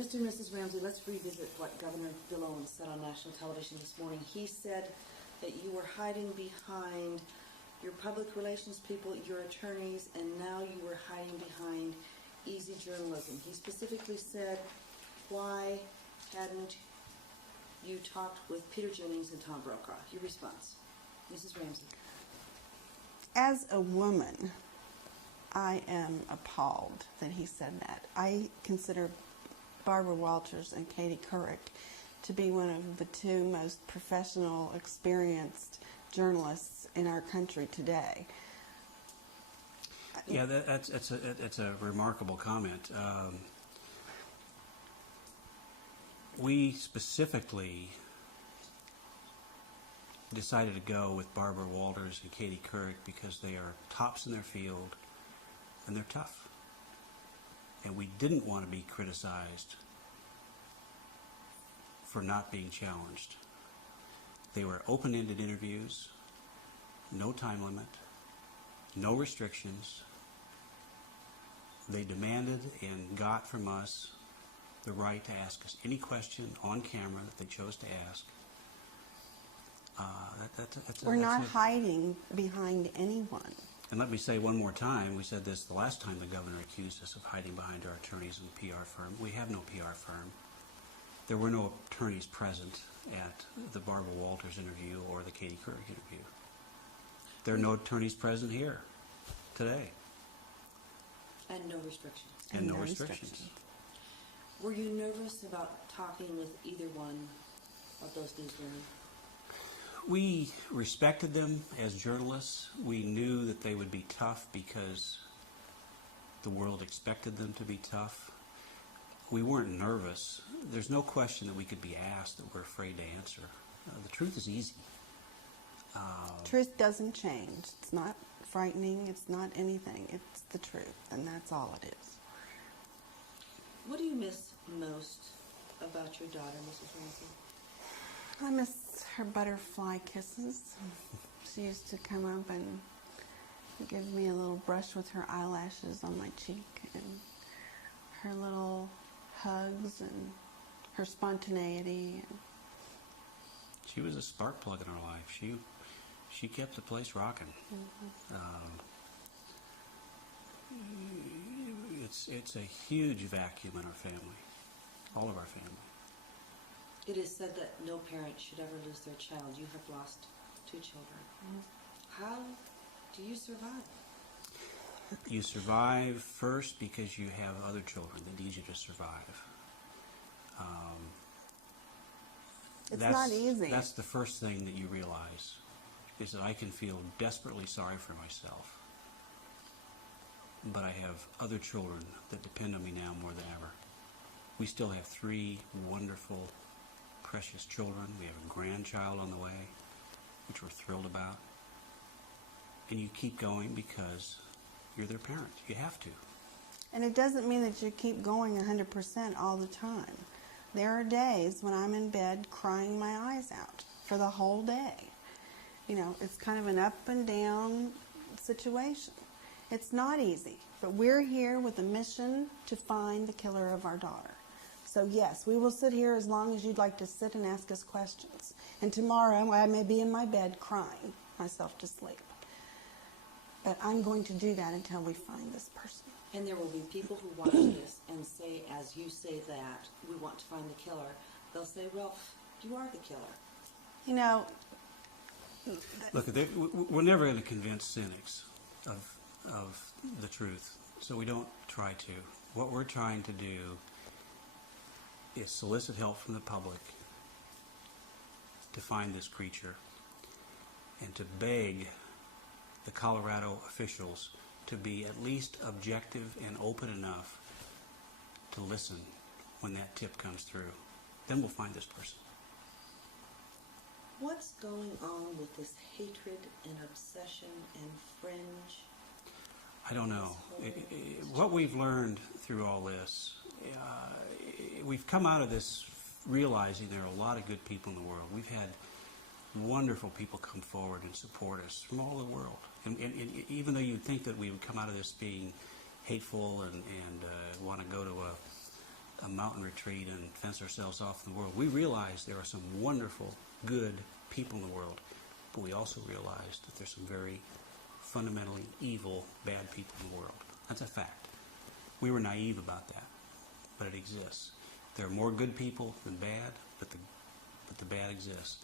Mr. and Mrs. Ramsey, let's revisit what Governor Bill Owens said on national television this morning. He said that you were hiding behind your public relations people, your attorneys, and now you were hiding behind easy journalism. He specifically said, why hadn't you talked with Peter Jennings and Tom Brokaw? Your response, Mrs. Ramsey. As a woman, I am appalled that he said that. I consider Barbara Walters and Katie Couric to be one of the two most professional, experienced journalists in our country today. Yeah, that's a remarkable comment. We specifically decided to go with Barbara Walters and Katie Couric because they are tops in their field and they're tough. And we didn't want to be criticized for not being challenged. They were open-ended interviews, no time limit, no restrictions. They demanded and got from us the right to ask us any question on camera that they chose to ask. We're not hiding behind anyone. And let me say one more time, we said this the last time the governor accused us of hiding behind our attorneys and PR firm. We have no PR firm. There were no attorneys present at the Barbara Walters interview or the Katie Couric interview. There are no attorneys present here today. And no restrictions. And no restrictions. Were you nervous about talking with either one of those newswomen? We respected them as journalists. We knew that they would be tough because the world expected them to be tough. We weren't nervous. There's no question that we could be asked that we're afraid to answer. The truth is easy. Truth doesn't change. It's not frightening. It's not anything. It's the truth, and that's all it is. What do you miss most about your daughter, Mrs. Ramsey? I miss her butterfly kisses. She used to come up and give me a little brush with her eyelashes on my cheek, and her little hugs and her spontaneity. She was a spark plug in our life. She kept the place rocking. Mm-hmm. It's a huge vacuum in our family, all of our family. It is said that no parent should ever lose their child. You have lost 2 children. Mm-hmm. How do you survive? You survive first because you have other children that need you to survive. It's not easy. That's the first thing that you realize, is that I can feel desperately sorry for myself, but I have other children that depend on me now more than ever. We still have 3 wonderful, precious children. We have a grandchild on the way, which we're thrilled about. And you keep going because you're their parent. You have to. And it doesn't mean that you keep going 100% all the time. There are days when I'm in bed crying my eyes out for the whole day. You know, it's kind of an up and down situation. It's not easy, but we're here with a mission to find the killer of our daughter. So yes, we will sit here as long as you'd like to sit and ask us questions. And tomorrow I may be in my bed crying myself to sleep. But I'm going to do that until we find this person. And there will be people who watch this and say, as you say that, we want to find the killer. They'll say, well, you are the killer. You know, look, we're never going to convince cynics of the truth, so we don't try to. What we're trying to do is solicit help from the public to find this creature and to beg the Colorado officials to be at least objective and open enough to listen when that tip comes through. Then we'll find this person. What's going on with this hatred and obsession and fringe? I don't know. What we've learned through all this, we've come out of this realizing there are a lot of good people in the world. We've had wonderful people come forward and support us from all over the world. And even though you'd think that we would come out of this being hateful and want to go to a mountain retreat and fence ourselves off from the world. We realize there are some wonderful, good people in the world, but we also realize that there's some very fundamentally evil, bad people in the world. That's a fact. We were naive about that, but it exists. There are more good people than bad, but the bad exists.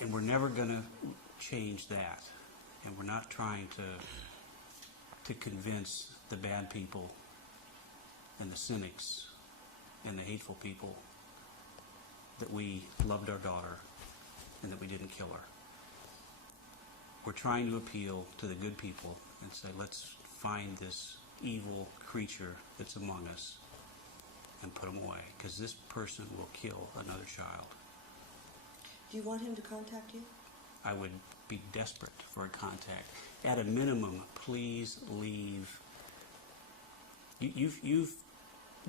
And we're never going to change that. And we're not trying to convince the bad people and the cynics and the hateful people that we loved our daughter and that we didn't kill her. We're trying to appeal to the good people and say, let's find this evil creature that's among us and put him away, because this person will kill another child. Do you want him to contact you? I would be desperate for a contact. At a minimum, please leave. You've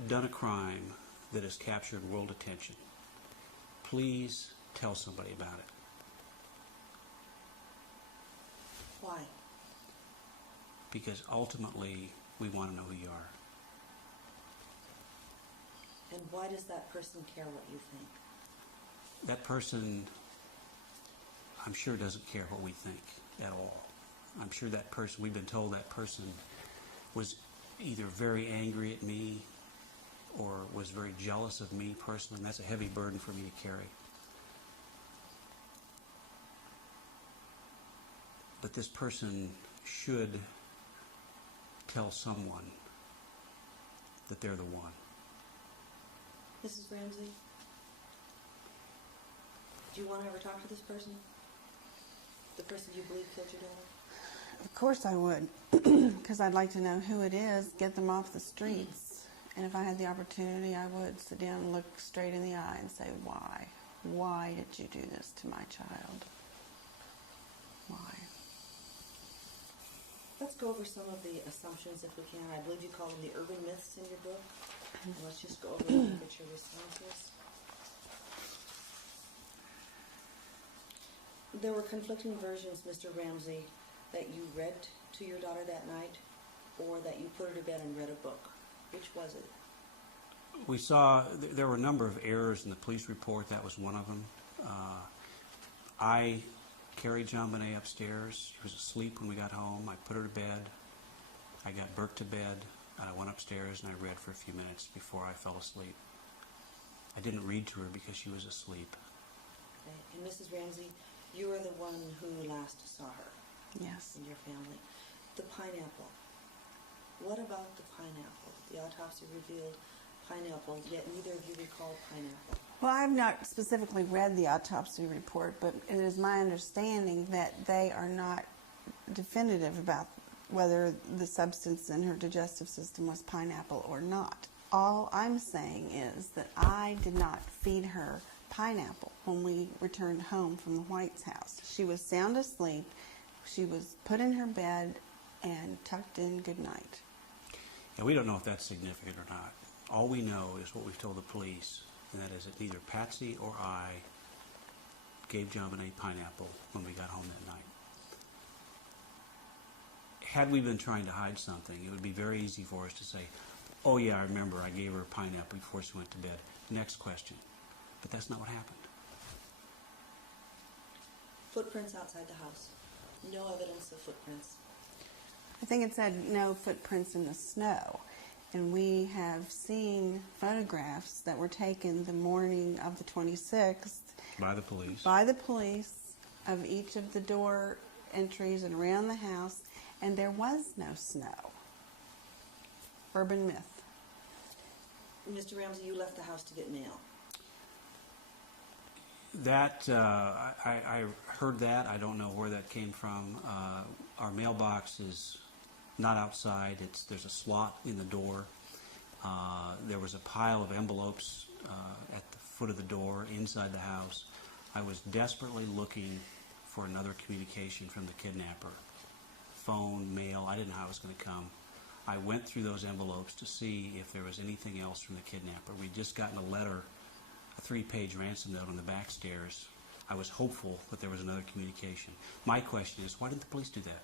done a crime that has captured world attention. Please tell somebody about it. Why? Because ultimately, we want to know who you are. And why does that person care what you think? That person, I'm sure, doesn't care what we think at all. I'm sure that person, we've been told that person was either very angry at me or was very jealous of me personally, and that's a heavy burden for me to carry. But this person should tell someone that they're the one. Mrs. Ramsey, do you want to ever talk to this person? The person you believe killed your daughter? Of course I would, because I'd like to know who it is, get them off the streets. And if I had the opportunity, I would sit down and look straight in the eye and say, why? Why did you do this to my child? Why? Let's go over some of the assumptions if we can. I believe you call them the urban myths in your book. And let's just go over them and get your responses. There were conflicting versions, Mr. Ramsey, that you read to your daughter that night or that you put her to bed and read a book. Which was it? We saw there were a number of errors in the police report. That was one of them. I carried JonBenet upstairs. She was asleep when we got home. I put her to bed. I got Burke to bed, and I went upstairs and I read for a few minutes before I fell asleep. I didn't read to her because she was asleep. Okay. And Mrs. Ramsey, you are the one who last saw her. Yes. In your family. The pineapple. What about the pineapple? The autopsy revealed pineapple, yet neither of you recall pineapple. Well, I've not specifically read the autopsy report, but it is my understanding that they are not definitive about whether the substance in her digestive system was pineapple or not. All I'm saying is that I did not feed her pineapple when we returned home from the White's house. She was sound asleep. She was put in her bed and tucked in good night. And we don't know if that's significant or not. All we know is what we've told the police, and that is that neither Patsy or I gave JonBenet pineapple when we got home that night. Had we been trying to hide something, it would be very easy for us to say, oh yeah, I remember I gave her pineapple before she went to bed. Next question. But that's not what happened. Footprints outside the house. No evidence of footprints. I think it said no footprints in the snow. And we have seen photographs that were taken the morning of the 26th By the police. by the police of each of the door entries and around the house, and there was no snow. Urban myth. Mr. Ramsey, you left the house to get mail. That, I heard that. I don't know where that came from. Our mailbox is not outside. There's a slot in the door. There was a pile of envelopes at the foot of the door inside the house. I was desperately looking for another communication from the kidnapper. Phone, mail, I didn't know how it was going to come. I went through those envelopes to see if there was anything else from the kidnapper. We'd just gotten a letter, a 3-page ransom note on the back stairs. I was hopeful that there was another communication. My question is, why didn't the police do that?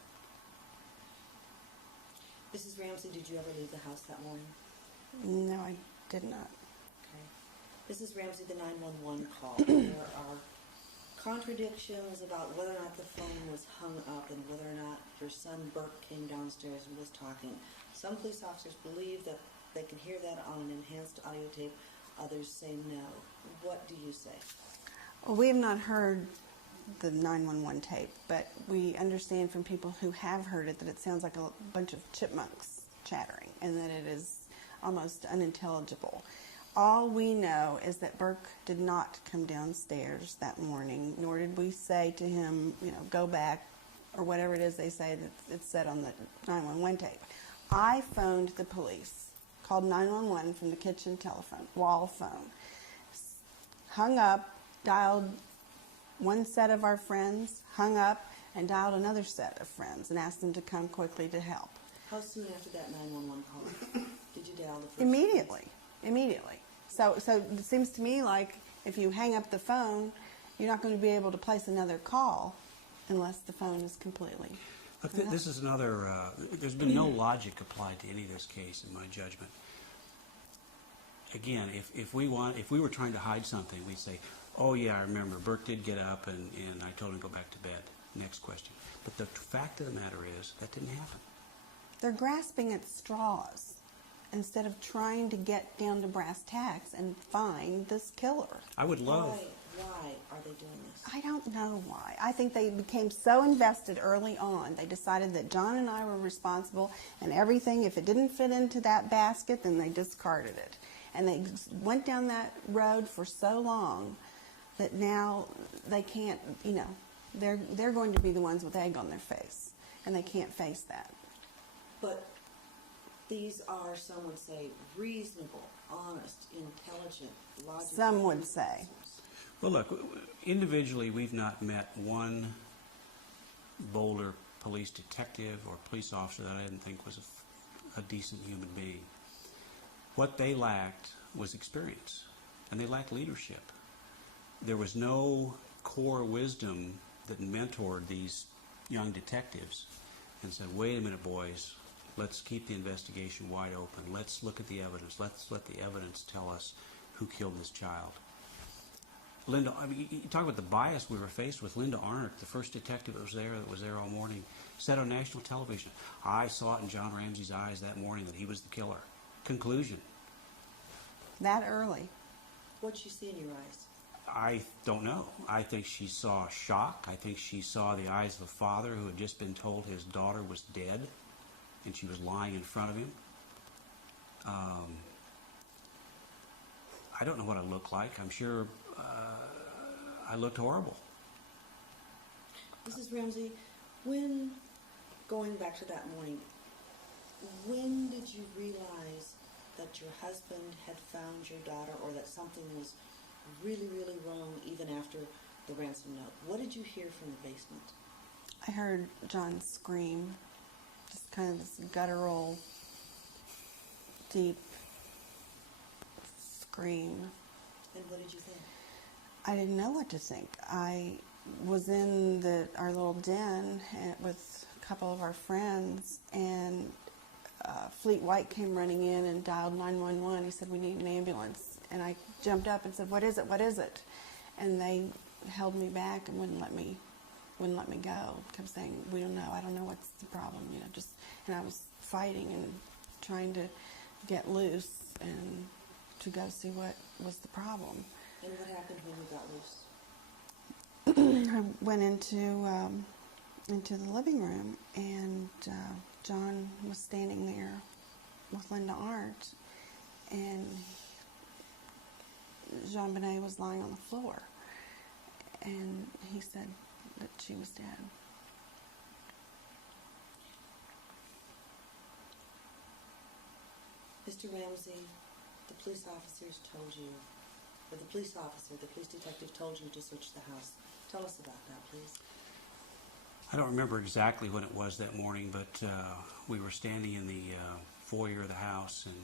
Mrs. Ramsey, did you ever leave the house that morning? No, I did not. Okay. This is Ramsey, the 911 call. There are contradictions about whether or not the phone was hung up and whether or not your son Burke came downstairs and was talking. Some police officers believe that they can hear that on an enhanced audio tape. Others say no. What do you say? Well, we have not heard the 911 tape, but we understand from people who have heard it that it sounds like a bunch of chipmunks chattering and that it is almost unintelligible. All we know is that Burke did not come downstairs that morning, nor did we say to him, go back, or whatever it is they say that it's said on the 911 tape. I phoned the police, called 911 from the kitchen telephone, wall phone, hung up, dialed one set of our friends, hung up, and dialed another set of friends and asked them to come quickly to help. How soon after that 911 call did you dial the first? Immediately. So it seems to me like if you hang up the phone, you're not going to be able to place another call unless the phone is completely. Look, this is another. There's been no logic applied to any of this case, in my judgment. Again, if we were trying to hide something, we'd say, "Oh yeah, I remember. Burke did get up, and I told him to go back to bed." Next question. But the fact of the matter is that didn't happen. They're grasping at straws instead of trying to get down to brass tacks and find this killer. I would love. Why are they doing this? I don't know why. I think they became so invested early on. They decided that John and I were responsible, and everything, if it didn't fit into that basket, then they discarded it. And they went down that road for so long that now they can't, they're going to be the ones with egg on their face, and they can't face that. But these are, some would say, reasonable, honest, intelligent, logical. Some would say. Well, look, individually, we've not met one Boulder police detective or police officer that I didn't think was a decent human being. What they lacked was experience, and they lacked leadership. There was no core wisdom that mentored these young detectives and said, wait a minute, boys, let's keep the investigation wide open. Let's look at the evidence. Let's let the evidence tell us who killed this child. Linda, you talk about the bias we were faced with. Linda Arnott, the first detective that was there all morning, said on national television, I saw it in John Ramsey's eyes that morning that he was the killer. Conclusion. That early. What'd you see in your eyes? I don't know. I think she saw shock. I think she saw the eyes of a father who had just been told his daughter was dead, and she was lying in front of him. I don't know what I looked like. I'm sure I looked horrible. Mrs. Ramsey, going back to that morning, when did you realize that your husband had found your daughter, or that something was really, really wrong even after the ransom note? What did you hear from the basement? I heard John scream, just kind of this guttural, deep scream. And what did you think? I didn't know what to think. I was in our little den with a couple of our friends, and Fleet White came running in and dialed 911. He said, we need an ambulance. And I jumped up and said, what is it? What is it? And they held me back and wouldn't let me go. Kept saying, we don't know. I don't know what's the problem. And I was fighting and trying to get loose and to go see what was the problem. And what happened when you got loose? I went into the living room, and John was standing there with Linda Arndt, and Jean Benet was lying on the floor, and he said that she was dead. Mr. Ramsey, the police officers told you, or the police detective told you to search the house. Tell us about that, please. I don't remember exactly when it was that morning, but we were standing in the foyer of the house, and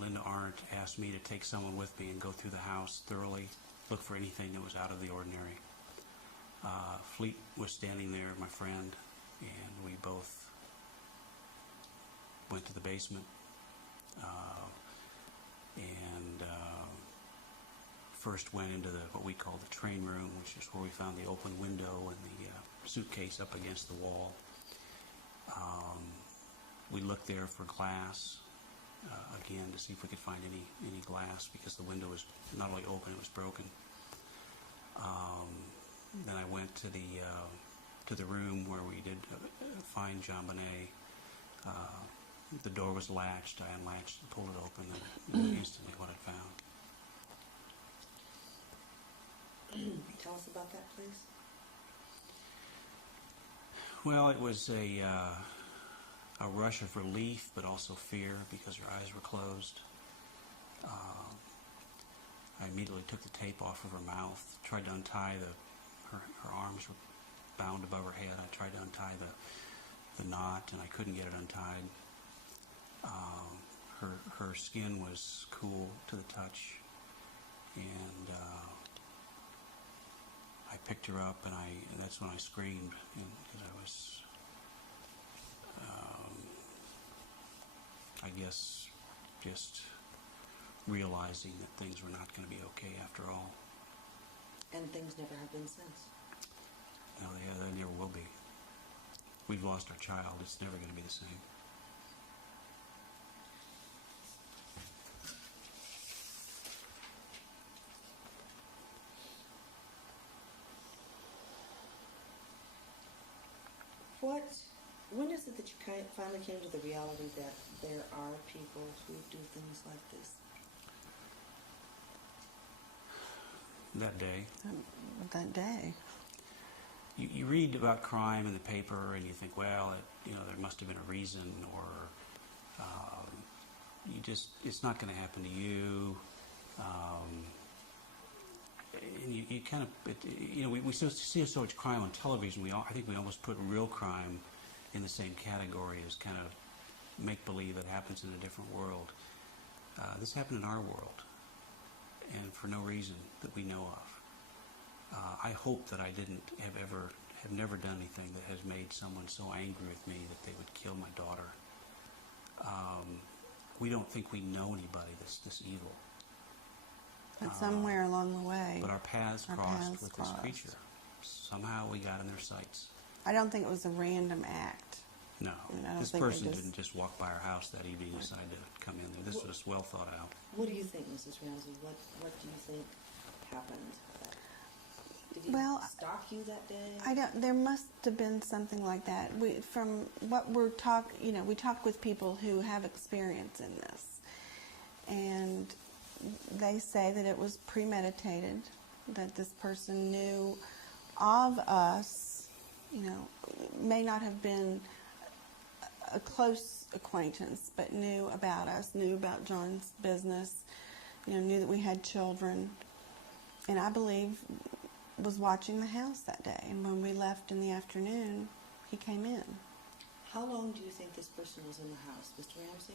Linda Arndt asked me to take someone with me and go through the house thoroughly, look for anything that was out of the ordinary. Fleet was standing there, my friend, and we both went to the basement. and first went into what we call the train room, which is where we found the open window and the suitcase up against the wall. We looked there for glass, again, to see if we could find any glass, because the window was not only open, it was broken. Then I went to the room where we did find JonBenet. The door was latched. I unlatched and pulled it open, and knew instantly what I'd found. Tell us about that, please. Well, it was a rush of relief, but also fear, because her eyes were closed. I immediately took the tape off of her mouth, tried to untie her arms were bound above her head. I tried to untie the knot, and I couldn't get it untied. Her skin was cool to the touch, and I picked her up, and that's when I screamed, because I was, I guess, just realizing that things were not going to be okay after all. And things never have been since. No, they never will be. We've lost our child. It's never going to be the same. When is it that you finally came to the reality that there are people who do things like this? That day. That day. You read about crime in the paper, and you think, well, there must have been a reason, or it's not going to happen to you. And you kind of, we see so much crime on television. I think we almost put real crime in the same category as kind of make-believe that happens in a different world. This happened in our world, and for no reason that we know of. I hope that I have never done anything that has made someone so angry with me that they would kill my daughter. We don't think we know anybody that's this evil. But somewhere along the way, but our paths crossed with this creature. Somehow we got in their sights. I don't think it was a random act. No, I this person didn't just walk by our house that evening and decide to come in there. This was well thought out. What do you think, Mrs. Ramsey? What do you think happened? Did he stalk you that day? There must have been something like that. From what we talk with people who have experience in this, and they say that it was premeditated, that this person knew of us, may not have been a close acquaintance, but knew about us, knew about John's business, knew that we had children, and I believe was watching the house that day. And when we left in the afternoon, he came in. How long do you think this person was in the house, Mr. Ramsey?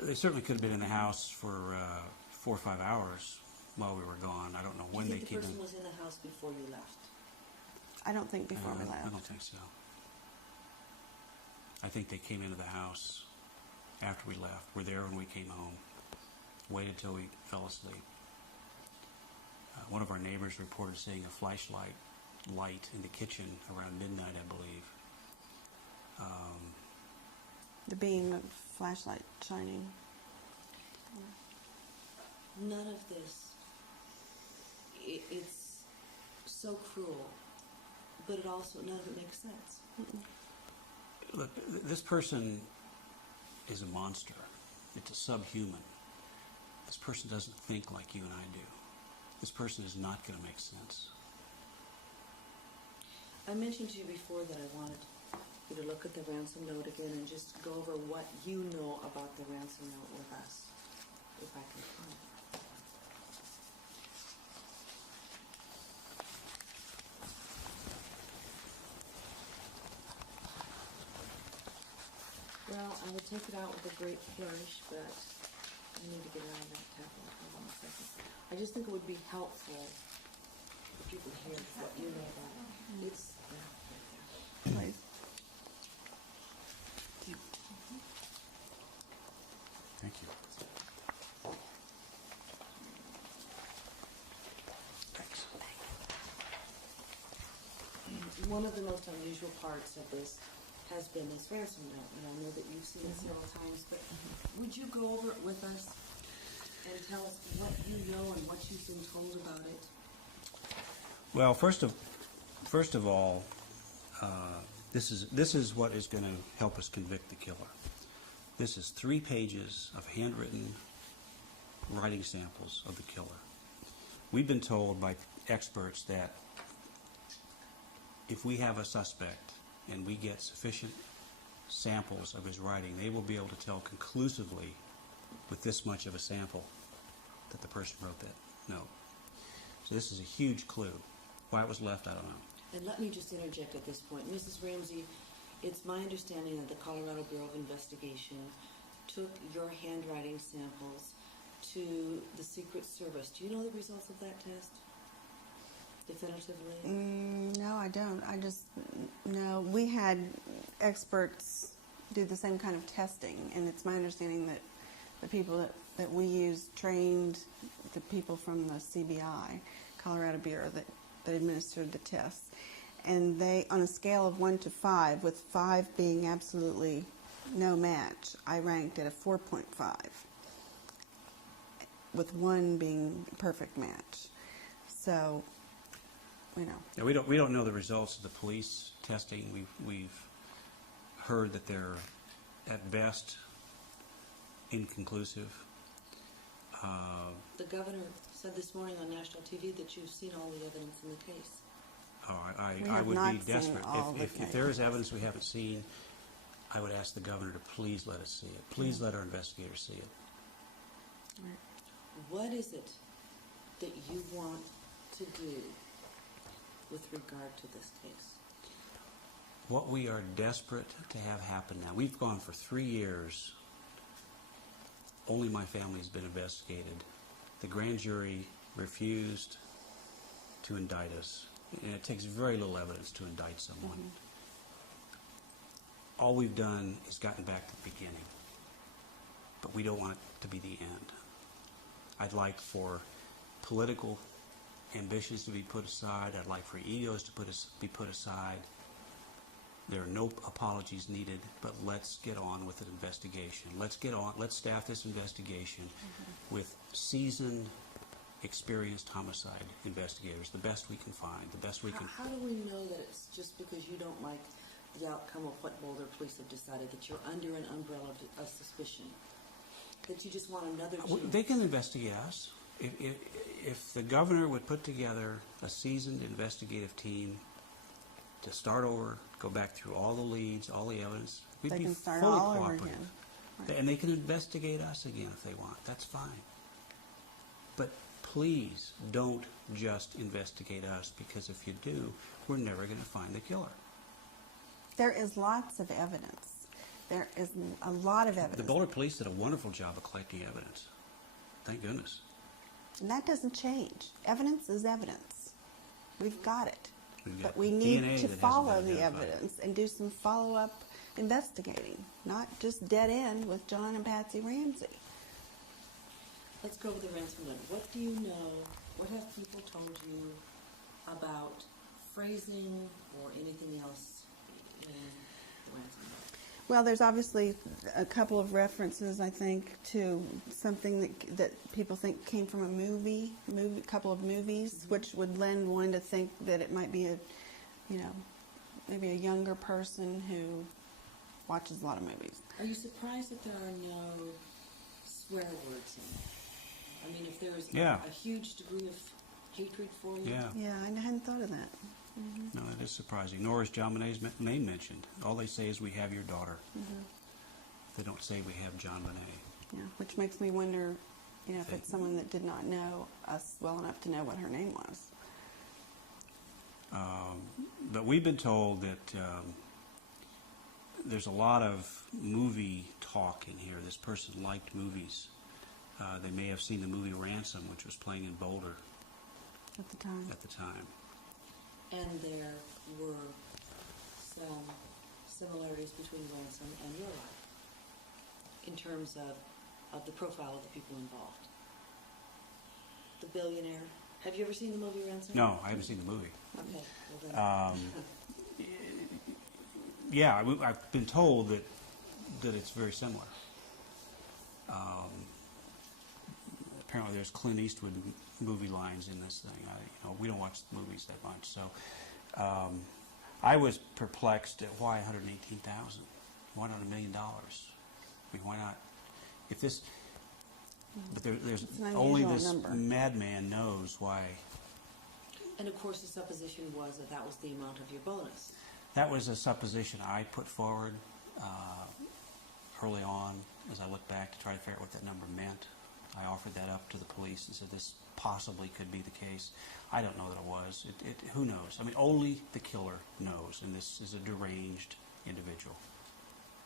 They certainly could have been in the house for 4 or 5 hours while we were gone. I don't know when they came in. Do you think the person was in the house before you left? I don't think before we left. I don't think so. I think they came into the house after we left. Were there when we came home. Waited till we fell asleep. One of our neighbors reported seeing a flashlight light in the kitchen around midnight, I believe. The beam of flashlight shining. None of this, it's so cruel, but it also, none of it makes sense. Look, this person is a monster. It's a subhuman. This person doesn't think like you and I do. This person is not going to make sense. I mentioned to you before that I wanted you to look at the ransom note again and just go over what you know about the ransom note with us, if I can find it. Well, I would take it out with a great flourish, but I need to get it out of that tablet. Hold on a second. I just think it would be helpful if you could hear what you know about it. It's there, right there. Please. Thank you. One of the most unusual parts of this has been this ransom note, and I know that you've seen it several times, but would you go over it with us and tell us what you know and what you've been told about it? Well, first of all, this is what is going to help us convict the killer. This is 3 pages of handwritten writing samples of the killer. We've been told by experts that if we have a suspect and we get sufficient samples of his writing, they will be able to tell conclusively with this much of a sample that the person wrote that note. So this is a huge clue. Why it was left, I don't know. And let me just interject at this point. Mrs. Ramsey, it's my understanding that the Colorado Bureau of Investigation took your handwriting samples to the Secret Service. Do you know the results of that test? Definitively? No, I don't. I just know we had experts do the same kind of testing, and it's my understanding that the people that we used trained the people from the CBI, Colorado Bureau, that administered the tests. And they, on a scale of 1 to 5, with 5 being absolutely no match, I ranked at a 4.5, with 1 being perfect match. So, you know. Yeah, we don't know the results of the police testing. We've heard that they're at best inconclusive. The governor said this morning on national TV that you've seen all the evidence in the case. Oh, We I have would not be seen desperate. all the If there is evidence we haven't seen, I would ask the governor to please let us see it. Please let our investigators see it. What is it that you want to do with regard to this case? What we are desperate to have happen now, we've gone for 3 years. Only my family's been investigated. The grand jury refused to indict us. And it takes very little evidence to indict someone. All we've done is gotten back to the beginning. But we don't want it to be the end. I'd like for political ambitions to be put aside. I'd like for egos to be put aside. There are no apologies needed, but let's get on with an investigation. Let's staff this investigation with seasoned, experienced homicide investigators, the best we can find, the best we can. How do we know that it's just because you don't like the outcome of what Boulder police have decided, that you're under an umbrella of suspicion, that you just want another chance? They can investigate us. If the governor would put together a seasoned investigative team to start over, go back through all the leads, all the evidence, we'd be fully cooperative. Right. And they can investigate us again if they want. That's fine. But please don't just investigate us, because if you do, we're never going to find the killer. There is lots of evidence. There is a lot of evidence. The Boulder police did a wonderful job of collecting evidence. Thank goodness. And that doesn't change. Evidence is evidence. We've got it. But we DNA need to that follow hasn't been the identified. evidence and do some follow-up investigating, not just dead end with John and Patsy Ramsey. Let's go with the ransom note. What do you know, what have people told you about phrasing or anything else in the ransom note? Well, there's obviously a couple of references, I think, to something that people think came from a couple of movies, which would lend one to think that it might be maybe a younger person who watches a lot of movies. Are you surprised that there are no swear words in it? I mean, if there is a huge degree of hatred for you? Yeah, I hadn't thought of that. No, that is surprising. Nor is John Bonet's name mentioned. All they say is, we have your daughter. They don't say we have John Bonet. Yeah, which makes me wonder, if it's someone that did not know us well enough to know what her name was. But we've been told that there's a lot of movie talk in here. This person liked movies. They may have seen the movie Ransom, which was playing in Boulder At the time. And there were some similarities between Ransom and your life in terms of the profile of the people involved. The billionaire. Have you ever seen the movie Ransom? No, I haven't seen the movie. Okay. Well then. Yeah, I've been told that it's very similar. Apparently, there's Clint Eastwood movie lines in this thing. We don't watch movies that much, so I was perplexed at why 118,000. Why not $1 million? I mean, why not? If this, but there's It's an only unusual this number. madman knows why. And of course, the supposition was that that was the amount of your bonus. That was a supposition I put forward early on as I looked back to try to figure out what that number meant. I offered that up to the police and said this possibly could be the case. I don't know that it was. Who knows? I mean, only the killer knows, and this is a deranged individual.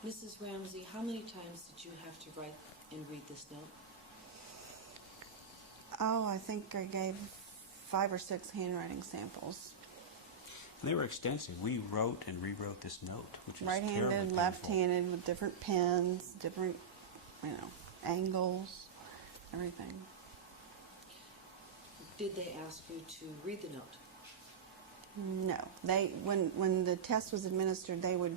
Mrs. Ramsey, how many times did you have to write and read this note? Oh, I think I gave 5 or 6 handwriting samples. And they were extensive. We wrote and rewrote this note, which is terribly Right-handed, painful. left-handed, with different pens, different, angles, everything. Did they ask you to read the note? No, when the test was administered, they would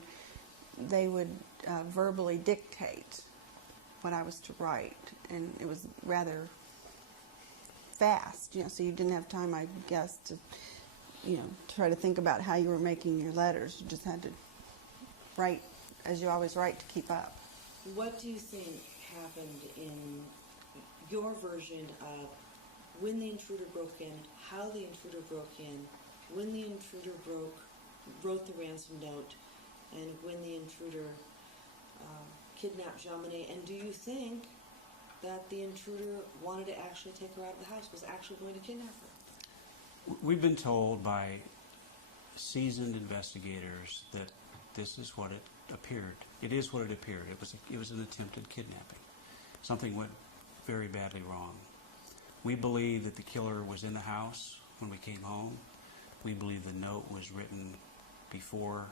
verbally dictate what I was to write, and it was rather fast, so you didn't have time, I guess, to try to think about how you were making your letters. You just had to write as you always write to keep up. What do you think happened in your version of when the intruder broke in, how the intruder broke in, when the intruder wrote the ransom note, and when the intruder kidnapped Jamine? And do you think that the intruder wanted to actually take her out of the house, was actually going to kidnap her? We've been told by seasoned investigators that this is what it appeared. It is what it appeared. It was an attempted kidnapping. Something went very badly wrong. We believe that the killer was in the house when we came home. We believe the note was written before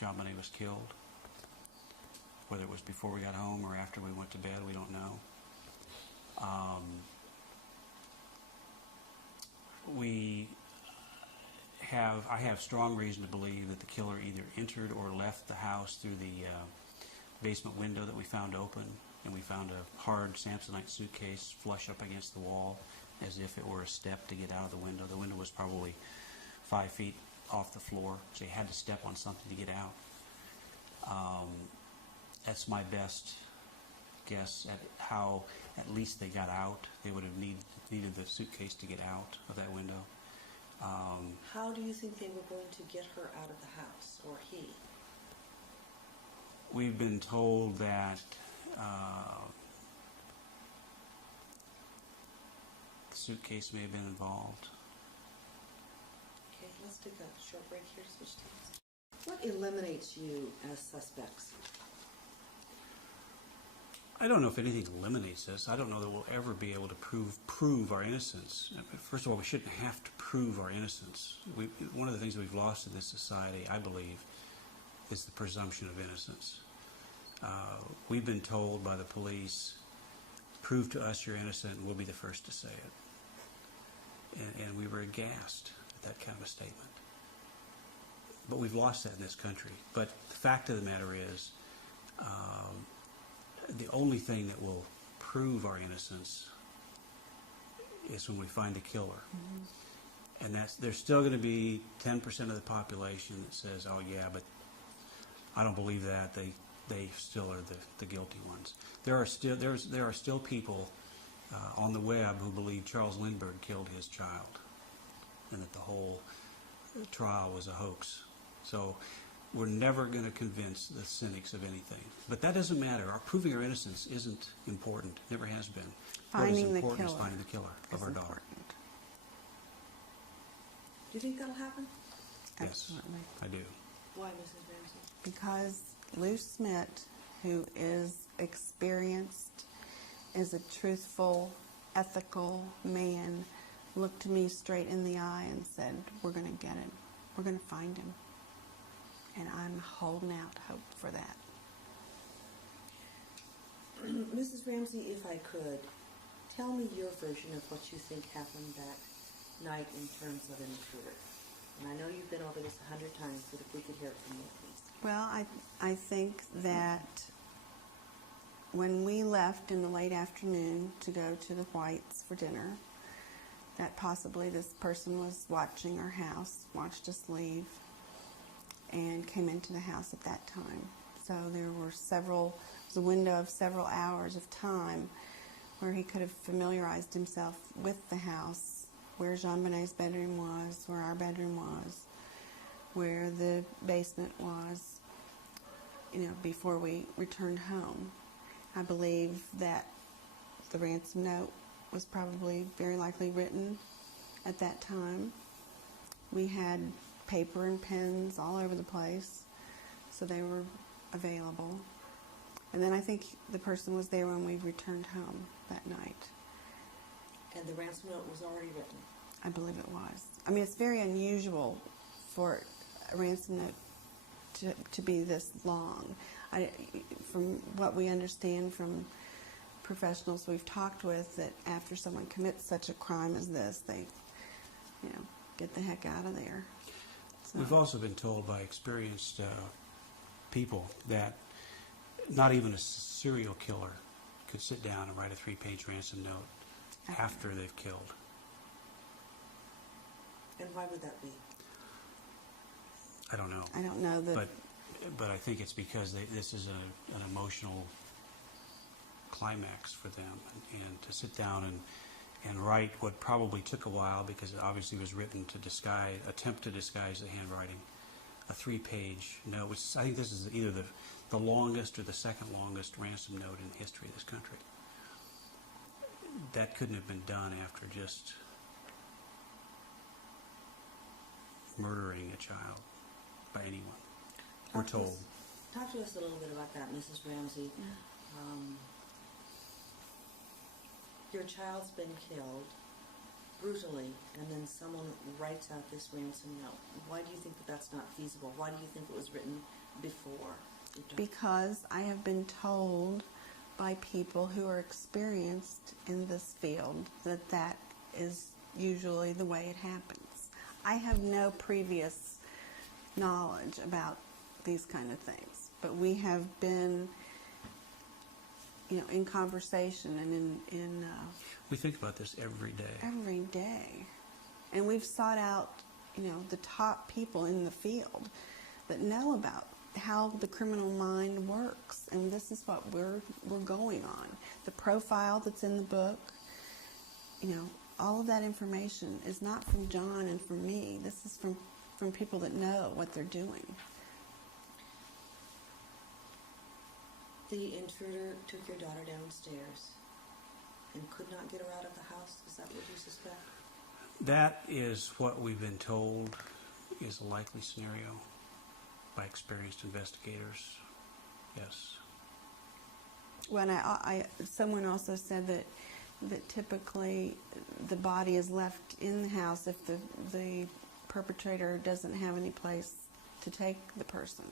Jamine was killed. Whether it was before we got home or after we went to bed, we don't know. I have strong reason to believe that the killer either entered or left the house through the basement window that we found open, and we found a hard Samsonite suitcase flush up against the wall as if it were a step to get out of the window. The window was probably 5 feet off the floor, so you had to step on something to get out. That's my best guess at how at least they got out. They would have needed the suitcase to get out of that window. How do you think they were going to get her out of the house, or he? We've been told that the suitcase may have been involved. Okay, let's take a short break here to switch teams. What eliminates you as suspects? I don't know if anything eliminates us. I don't know that we'll ever be able to prove our innocence. First of all, we shouldn't have to prove our innocence. One of the things that we've lost in this society, I believe, is the presumption of innocence. We've been told by the police, prove to us you're innocent and we'll be the first to say it. And we were aghast at that kind of a statement. But we've lost that in this country. But the fact of the matter is, the only thing that will prove our innocence is when we find the killer. Mm-hmm. And there's still going to be 10% of the population that says, oh yeah, but I don't believe that. They still are the guilty ones. There are still people on the web who believe Charles Lindbergh killed his child and that the whole trial was a hoax. So we're never going to convince the cynics of anything. But that doesn't matter. Proving our innocence isn't important. Never has been. Finding what the is important killer is finding the killer of our daughter. important. Do you think that'll happen? Absolutely. Yes, I do. Why, Mrs. Ramsey? Because Lou Smith, who is experienced, is a truthful, ethical man, looked me straight in the eye and said, we're going to get him. We're going to find him. And I'm holding out hope for that. Mrs. Ramsey, if I could, tell me your version of what you think happened that night in terms of an intruder. And I know you've been over this 100 times, but if we could hear it from you, please. Well, I think that when we left in the late afternoon to go to the Whites for dinner, that possibly this person was watching our house, watched us leave, and came into the house at that time. So there were a window of several hours of time where he could have familiarized himself with the house, where Jean-Benet's bedroom was, where our bedroom was, where the basement was, before we returned home. I believe that the ransom note was probably very likely written at that time. We had paper and pens all over the place, so they were available. And then I think the person was there when we returned home that night. And the ransom note was already written? I believe it was. I mean, it's very unusual for a ransom note to be this long. From what we understand from professionals we've talked with, that after someone commits such a crime as this, they, get the heck out of there. So. We've also been told by experienced people that not even a serial killer could sit down and write a 3-page ransom note after they've killed. And why would that be? I don't know. I don't know that. But I think it's because this is an emotional climax for them, and to sit down and write what probably took a while, because it obviously was written to attempt to disguise the handwriting, a 3-page note, which I think this is either the longest or the second longest ransom note in the history of this country. That couldn't have been done after just murdering a child by anyone. We're told. Talk to us a little bit about that, Mrs. Ramsey. Your child's been killed brutally, and then someone writes out this ransom note. Why do you think that that's not feasible? Why do you think it was written before? Because I have been told by people who are experienced in this field that is usually the way it happens. I have no previous knowledge about these kind of things, but we have been, in conversation and in we think about this every day. Every day, and we've sought out, the top people in the field that know about how the criminal mind works, and this is what we're going on. The profile that's in the book, all of that information is not from John and from me. This is from people that know what they're doing. The intruder took your daughter downstairs and could not get her out of the house? Is that what you suspect? That is what we've been told is a likely scenario by experienced investigators. Yes. Well, someone also said that typically the body is left in the house if the perpetrator doesn't have any place to take the person.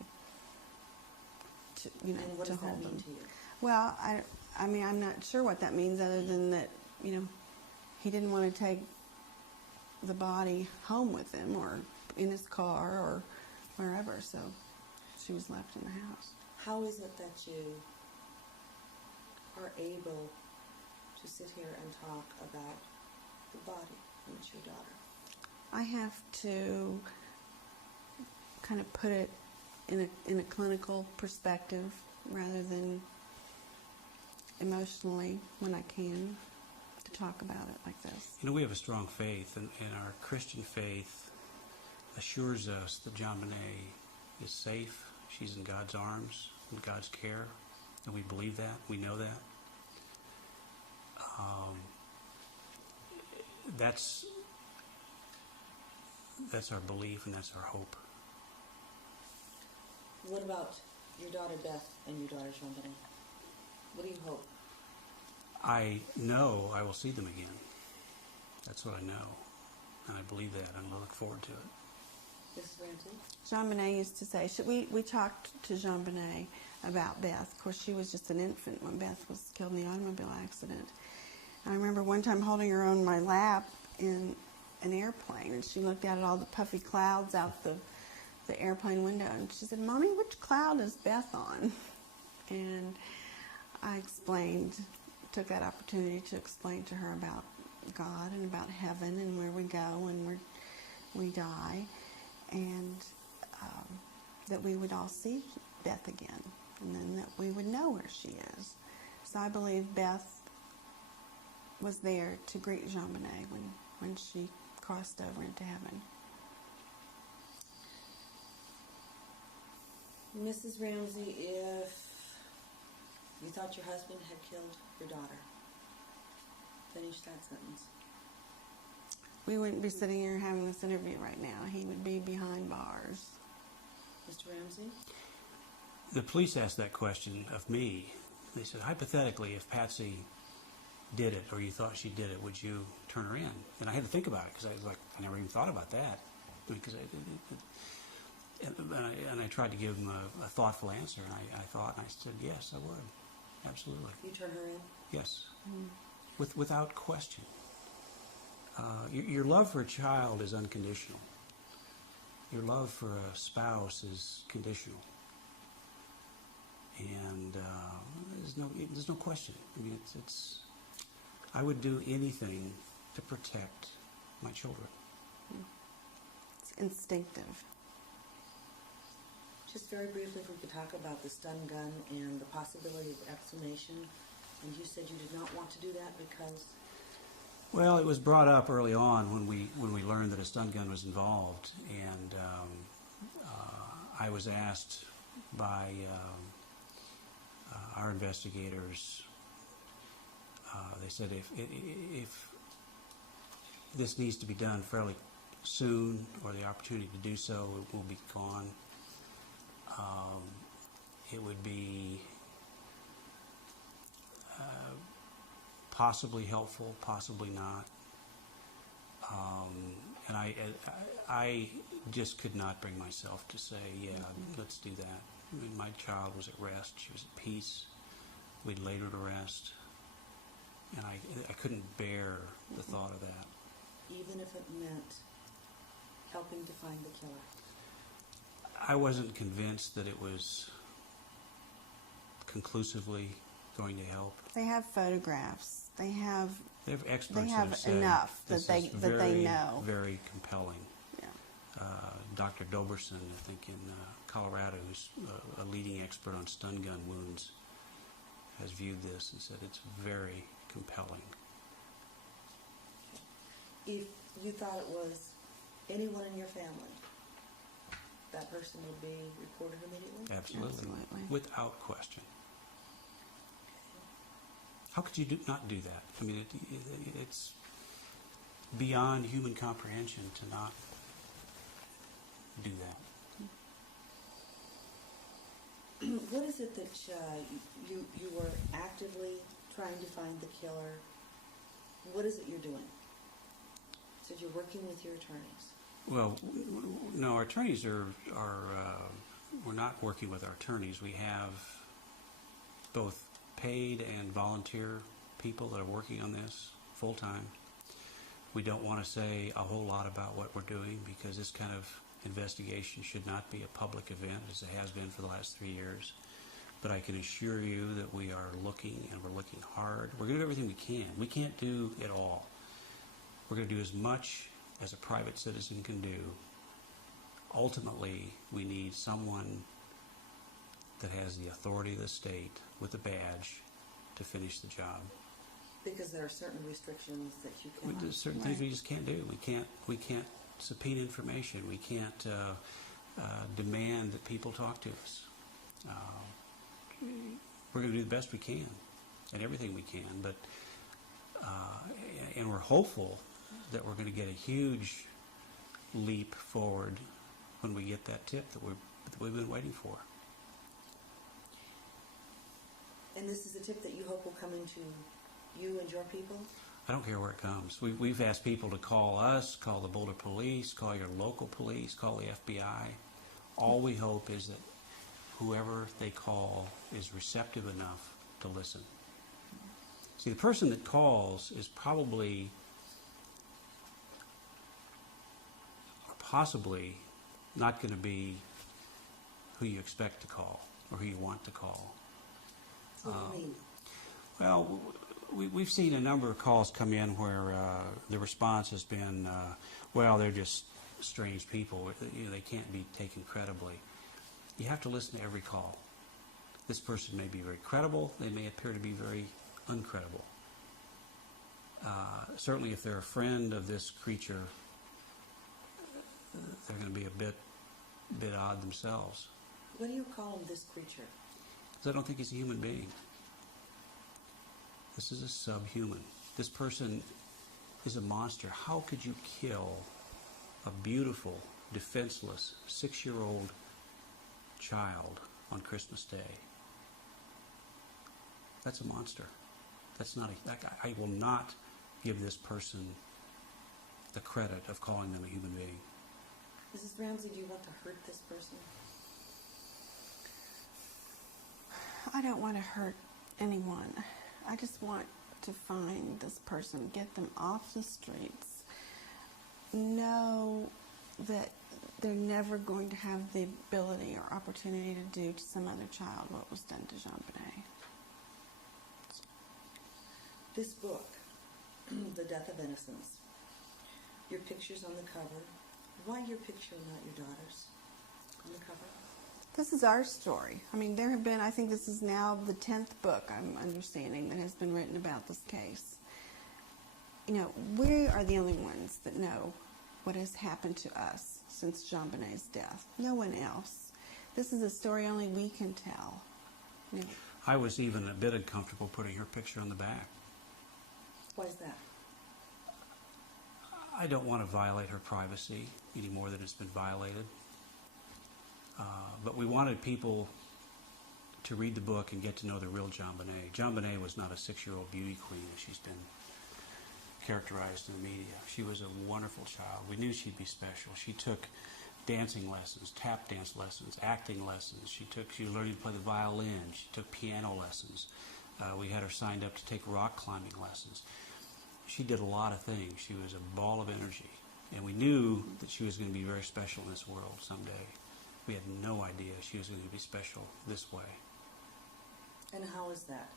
And what does that mean to you? Well, I'm not sure what that means, other than that, he didn't want to take the body home with him or in his car or wherever, so she was left in the house. How is it that you are able to sit here and talk about the body, and it's your daughter? I have to kind of put it in a clinical perspective rather than emotionally when I can, to talk about it like this. We have a strong faith, and our Christian faith assures us that JonBenet is safe. She's in God's arms, in God's care, and we believe that. We know that. That's our belief, and that's our hope. What about your daughter Beth and your daughter JonBenet? What do you hope? I know I will see them again. That's what I know, and I believe that, and I look forward to it. Mrs. Ramsey? JonBenet used to say, we talked to JonBenet about Beth. Of course, she was just an infant when Beth was killed in the automobile accident. I remember one time holding her on my lap in an airplane, and she looked out at all the puffy clouds out the the airplane window, and she said, "Mommy, which cloud is Beth on?" And I explained, took that opportunity to explain to her about God and about heaven and where we go and where we die, and that we would all see Beth again, and then that we would know where she is. So I believe Beth was there to greet Jean-Benet when she crossed over into heaven. Mrs. Ramsey, if you thought your husband had killed your daughter, finish that sentence. We wouldn't be sitting here having this interview right now. He would be behind bars. Mr. Ramsey? The police asked that question of me. They said, hypothetically, if Patsy did it, or you thought she did it, would you turn her in? And I had to think about it, because I was like, I never even thought about that. Because I tried to give him a thoughtful answer, and I thought, and I said, yes, I would. Absolutely. You turn her in? Yes. Without question. Your love for a child is unconditional. Your love for a spouse is conditional. And there's no question. I mean, I would do anything to protect my children. It's instinctive. Just very briefly, if we could talk about the stun gun and the possibility of exhumation. And you said you did not want to do that because... Well, it was brought up early on when we learned that a stun gun was involved, and I was asked by our investigators. They said if this needs to be done fairly soon, or the opportunity to do so will be gone, it would be possibly helpful, possibly not. And I just could not bring myself to say, yeah, let's do that. I mean, my child was at rest. She was at peace. We'd laid her to rest. And I couldn't bear the thought of that. Even if it meant helping to find the killer? I wasn't convinced that it was conclusively going to help. They have photographs. They have experts they that have said enough that this they know. Very compelling. Yeah. Dr. Doberson, I think in Colorado, who's a leading expert on stun gun wounds, has viewed this and said it's very compelling. If you thought it was anyone in your family, that person would be reported immediately? Absolutely. Without question. How could you not do that? I mean, it's beyond human comprehension to not do that. What is it that you were actively trying to find the killer? What is it you're doing? So you're working with your attorneys. Well, no, our attorneys are we're not working with our attorneys. We have both paid and volunteer people that are working on this full time. We don't want to say a whole lot about what we're doing because this kind of investigation should not be a public event as it has been for the last 3 years. But I can assure you that we are looking, and we're looking hard. We're going to do everything we can. We can't do it all. We're going to do as much as a private citizen can do. Ultimately, we need someone that has the authority of the state with a badge to finish the job. Because there are certain restrictions that you cannot. There's certain things we just can't do. We can't subpoena information. We can't demand that people talk to us. We're going to do the best we can and everything we can, but and we're hopeful that we're going to get a huge leap forward when we get that tip that we've been waiting for. And this is a tip that you hope will come into you and your people? I don't care where it comes. We've asked people to call us, call the Boulder Police, call your local police, call the FBI. All we hope is that whoever they call is receptive enough to listen. See, the person that calls is probably, or possibly, not going to be who you expect to call or who you want to call. What do you mean? Well, we've seen a number of calls come in where the response has been, well, they're just strange people. You know, they can't be taken credibly. You have to listen to every call. This person may be very credible. They may appear to be very uncredible. Certainly, if they're a friend of this creature, they're going to be a bit odd themselves. What do you call him, this creature? Because I don't think he's a human being. This is a subhuman. This person is a monster. How could you kill a beautiful, defenseless, 6-year-old child on Christmas Day? That's a monster. That's not I will not give this person the credit of calling them a human being. Mrs. Ramsey, do you want to hurt this person? I don't want to hurt anyone. I just want to find this person, get them off the streets, know that they're never going to have the ability or opportunity to do to some other child what was done to JonBenet. This book, The Death of Innocence, your picture's on the cover. Why your picture and not your daughter's on the cover? This is our story. I mean, there have been, I think this is now the 10th book, I'm understanding, that has been written about this case. You know, we are the only ones that know what has happened to us since JonBenet's death. No one else. This is a story only we can tell. You know, I was even a bit uncomfortable putting her picture on the back. Why is that? I don't want to violate her privacy any more than it's been violated. But we wanted people to read the book and get to know the real JonBenet. JonBenet was not a 6-year-old beauty queen as she's been characterized in the media. She was a wonderful child. We knew she'd be special. She took dancing lessons, tap dance lessons, acting lessons. She was learning to play the violin. She took piano lessons. We had her signed up to take rock climbing lessons. She did a lot of things. She was a ball of energy. And we knew that she was going to be very special in this world someday. We had no idea she was going to be special this way. And how is that?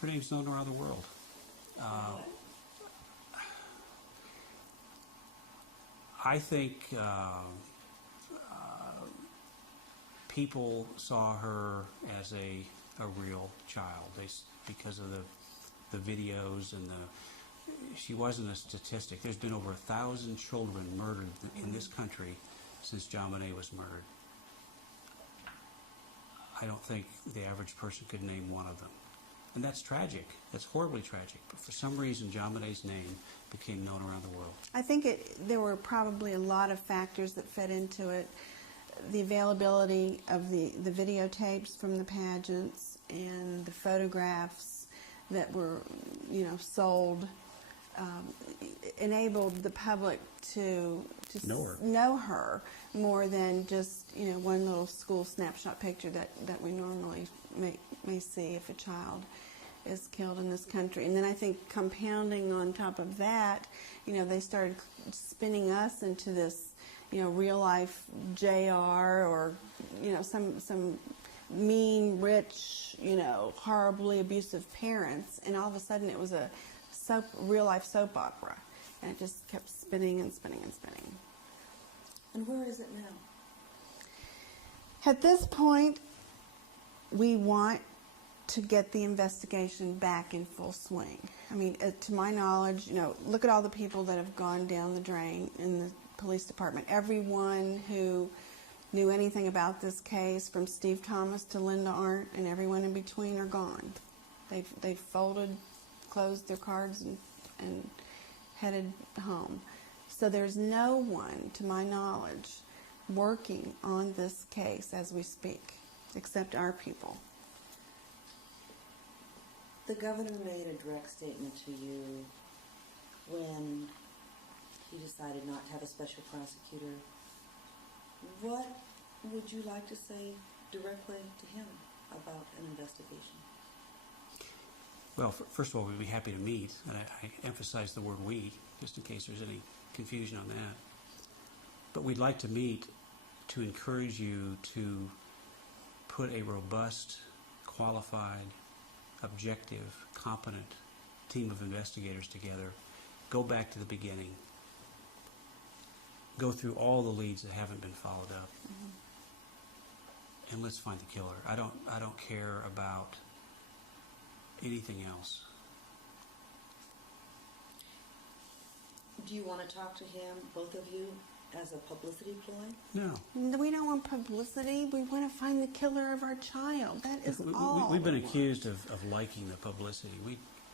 Her name's known around the world. I think people saw her as a real child because of the videos and she wasn't a statistic. There's been over 1,000 children murdered in this country since JonBenet was murdered. I don't think the average person could name one of them. And that's tragic. That's horribly tragic. But for some reason, JonBenet's name became known around the world. I think there were probably a lot of factors that fed into it. The availability of the videotapes from the pageants and the photographs that were, sold enabled the public to know her more than just one little school snapshot picture that we normally may see if a child is killed in this country. And then I think compounding on top of that, they started spinning us into this real life JR or some mean, rich, horribly abusive parents, and all of a sudden it was a real life soap opera, and it just kept spinning and spinning and spinning. And where is it now? At this point, we want to get the investigation back in full swing. I mean, to my knowledge, look at all the people that have gone down the drain in the police department. Everyone who knew anything about this case, from Steve Thomas to Linda Arndt, and everyone in between are gone. They've folded, closed their cards, and headed home. So there's no one, to my knowledge, working on this case as we speak, except our people. The governor made a direct statement to you when he decided not to have a special prosecutor. What would you like to say directly to him about an investigation? Well, first of all, we'd be happy to meet. And I emphasize the word "we," just in case there's any confusion on that. But we'd like to meet to encourage you to put a robust, qualified, objective, competent team of investigators together. Go back to the beginning. Go through all the leads that haven't been followed up. And let's find the killer. I don't care about anything else. Do you want to talk to him, both of you, as a publicity ploy? No. We don't want publicity. We want to find the killer of our child. That is all. We've been we want. accused of liking the publicity.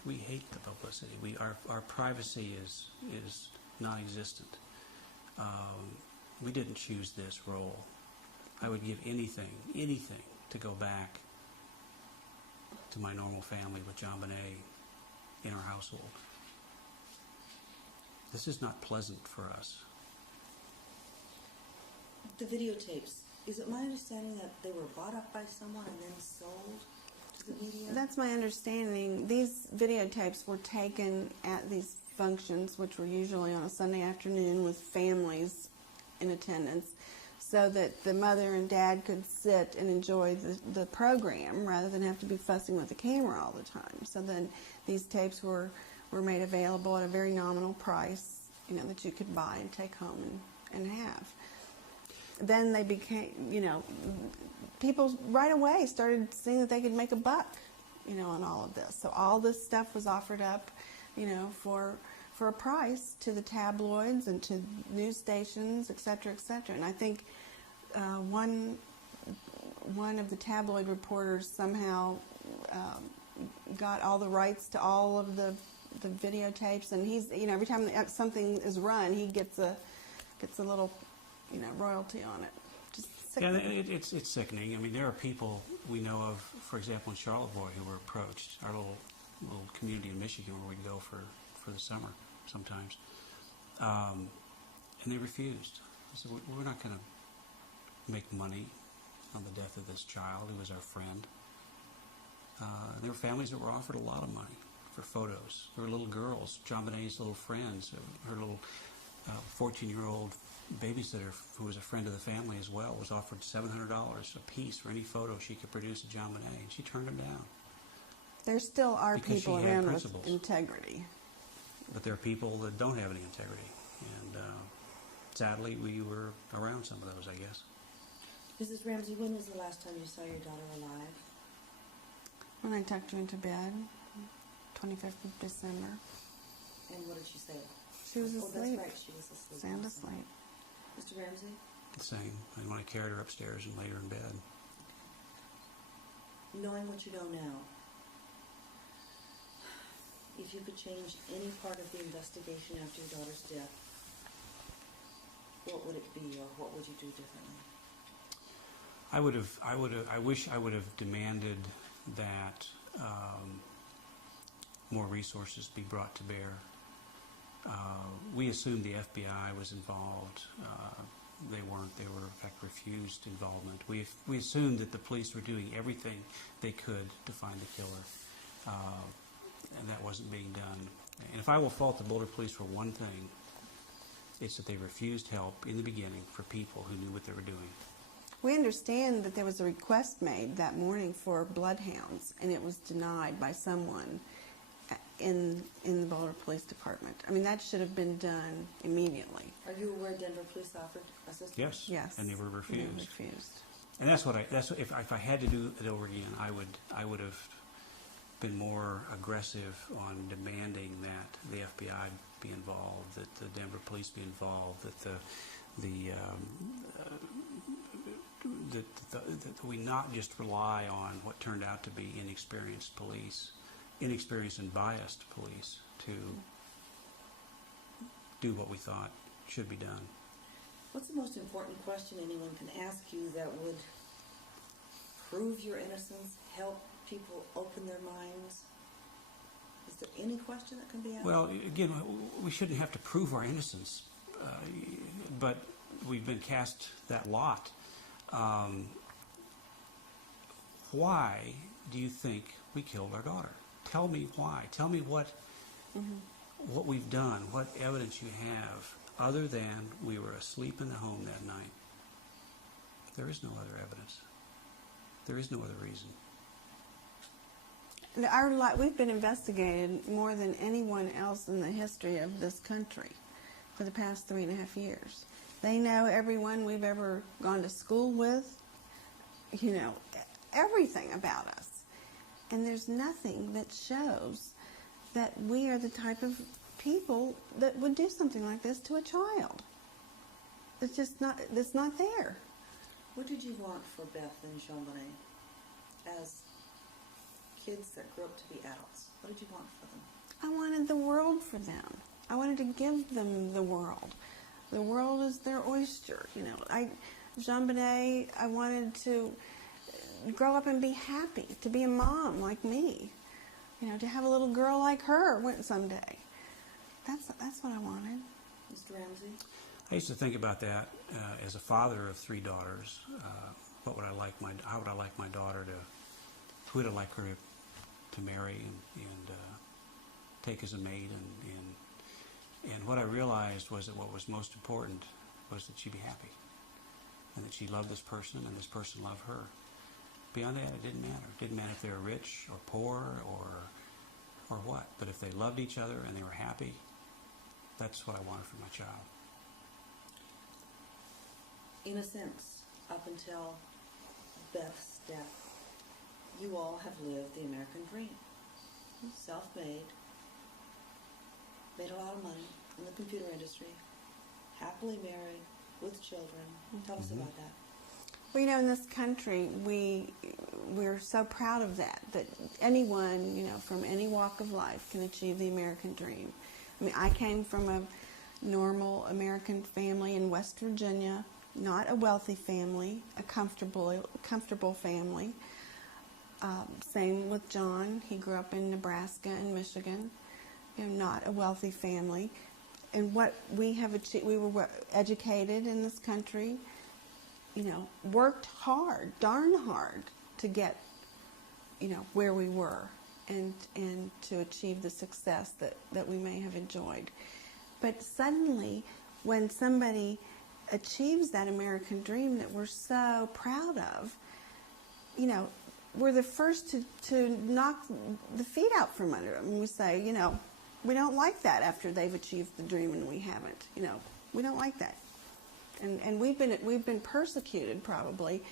We hate the publicity. Our privacy is non-existent. We didn't choose this role. I would give anything to go back to my normal family with John Bonet in our household. This is not pleasant for us. The videotapes, is it my understanding that they were bought up by someone and then sold to the media? That's my understanding. These videotapes were taken at these functions, which were usually on a Sunday afternoon with families in attendance, so that the mother and dad could sit and enjoy the program rather than have to be fussing with the camera all the time. So then these tapes were made available at a very nominal price, that you could buy and take home and have. Then they became, people right away started seeing that they could make a buck, on all of this. So all this stuff was offered up, for a price to the tabloids and to news stations, et cetera, et cetera. And I think one of the tabloid reporters somehow got all the rights to all of the videotapes, and he's, every time something is run, he gets a little, royalty on it. Just sickening. Yeah, it's sickening. I mean, there are people we know of, for example, in Charlottesville, who were approached, our little community in Michigan where we go for the summer sometimes, and they refused. They said, we're not going to make money on the death of this child who was our friend. There were families that were offered a lot of money for photos. There were little girls, John Bonet's little friends, her little 14-year-old babysitter who was a friend of the family as well, was offered $700 a piece for any photo she could produce of John Bonet, and she turned them down. There still are Because people she had around with principles. integrity. But there are people that don't have any integrity, and sadly, we were around some of those, I guess. Mrs. Ramsey, when was the last time you saw your daughter alive? When I tucked her into bed, 25th of December. And what did she say? She was Oh, asleep. that's right, she was asleep. Sound asleep. Mr. Ramsey? The same. And when I carried her upstairs and laid her in bed. Knowing what you know now, if you could change any part of the investigation after your daughter's death, what would it be, or what would you do differently? I wish I would have demanded that more resources be brought to bear. We assumed the FBI was involved. They weren't. They were, in fact, refused involvement. We assumed that the police were doing everything they could to find the killer, and that wasn't being done. And if I will fault the Boulder Police for one thing, it's that they refused help in the beginning for people who knew what they were doing. We understand that there was a request made that morning for bloodhounds, and it was denied by someone in the Boulder Police Department. I mean, that should have been done immediately. Are you aware Denver police offered assistance? Yes. Yes. And they were refused. And they refused. And that's what if I had to do it over again, I would have been more aggressive on demanding that the FBI be involved, that the Denver police be involved, that that we not just rely on what turned out to be inexperienced and biased police to do what we thought should be done. What's the most important question anyone can ask you that would prove your innocence, help people open their minds? Is there any question that can be asked? Well, again, we shouldn't have to prove our innocence, but we've been cast that lot. Why do you think we killed our daughter? Tell me why. Tell me what we've done, what evidence you have, other than we were asleep in the home that night. There is no other evidence. There is no other reason. We've been investigated more than anyone else in the history of this country for the past 3.5 years. They know everyone we've ever gone to school with, you know, everything about us. And there's nothing that shows that we are the type of people that would do something like this to a child. It's just not, it's not there. What did you want for Beth and Jean-Bonnet as kids that grew up to be adults? What did you want for them? I wanted the world for them. I wanted to give them the world. The world is their oyster, you know. Jean-Bonnet, I wanted to grow up and be happy, to be a mom like me, you know, to have a little girl like her someday. That's what I wanted. Mr. Ramsey? I used to think about that as a father of 3 daughters. How would I like my daughter to? Who would I like her to marry and take as a mate? And what I realized was that what was most important was that she be happy, and that she loved this person and this person loved her. Beyond that, it didn't matter. It didn't matter if they were rich or poor or what. But if they loved each other and they were happy, that's what I wanted for my child. In a sense, up until Beth's death, you all have lived the American dream. Self-made, made a lot of money in the computer industry, happily married, with children. Tell us about that. Well, you know, in this country, we're so proud of that anyone, you know, from any walk of life can achieve the American dream. I mean, I came from a normal American family in West Virginia, not a wealthy family, a comfortable family. Same with John. He grew up in Nebraska and Michigan, you know, not a wealthy family. And what we have achieved, we were educated in this country, you know, worked hard, darn hard, to get, you know, where we were and to achieve the success that we may have enjoyed. But suddenly, when somebody achieves that American dream that we're so proud of, you know, we're the first to knock the feet out from under them. And we say, you know, we don't like that after they've achieved the dream and we haven't. You know, we don't like that. And we've been persecuted probably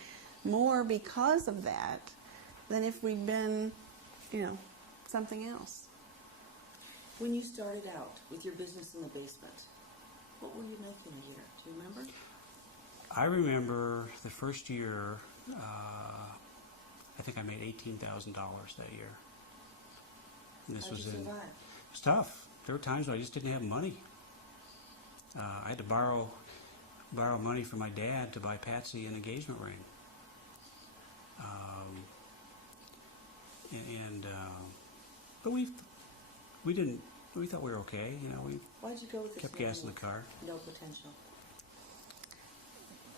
more because of that than if we'd been, you know, something else. When you started out with your business in the basement, what were you making a year? Do you remember? I remember the first year, I think I made $18,000 that year. And this How'd was you survive? It was tough. There were times when I just didn't have money. I had to borrow money from my dad to buy Patsy an engagement ring. But we thought we were okay. You know, we Why'd you go with this kept man gas in the with car. no potential?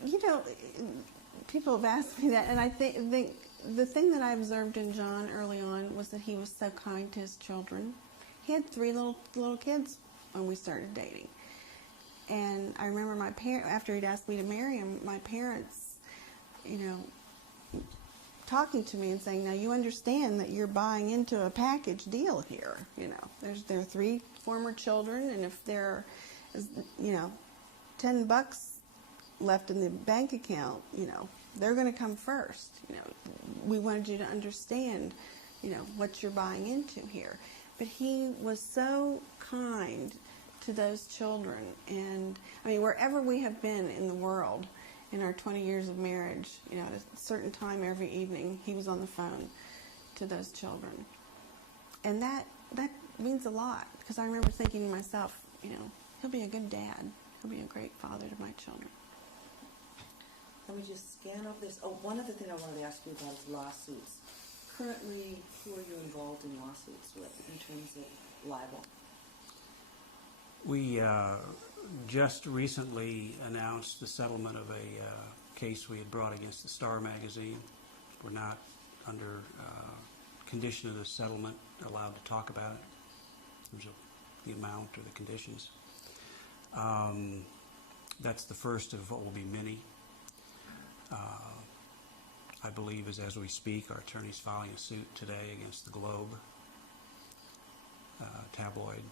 You know, people have asked me that, and I think the thing that I observed in John early on was that he was so kind to his children. He had 3 little kids when we started dating. And I remember my parents, after he'd asked me to marry him, my parents, you know, talking to me and saying, now you understand that you're buying into a package deal here. You know, there are 3 former children, and if there is, you know, $10 left in the bank account, you know, they're going to come first. You know, we wanted you to understand, you know, what you're buying into here. But he was so kind to those children, and I mean, wherever we have been in the world in our 20 years of marriage, you know, at a certain time every evening, he was on the phone to those children. And that means a lot, because I remember thinking to myself, you know, he'll be a good dad. He'll be a great father to my children. Let me just scan over this. Oh, one other thing I wanted to ask you about is lawsuits. Currently, who are you involved in lawsuits with in terms of libel? We just recently announced the settlement of a case we had brought against the Star magazine. We're not under condition of the settlement allowed to talk about it in terms of the amount or the conditions. That's the first of what will be many. I believe as we speak, our attorney's filing a suit today against the Globe tabloid.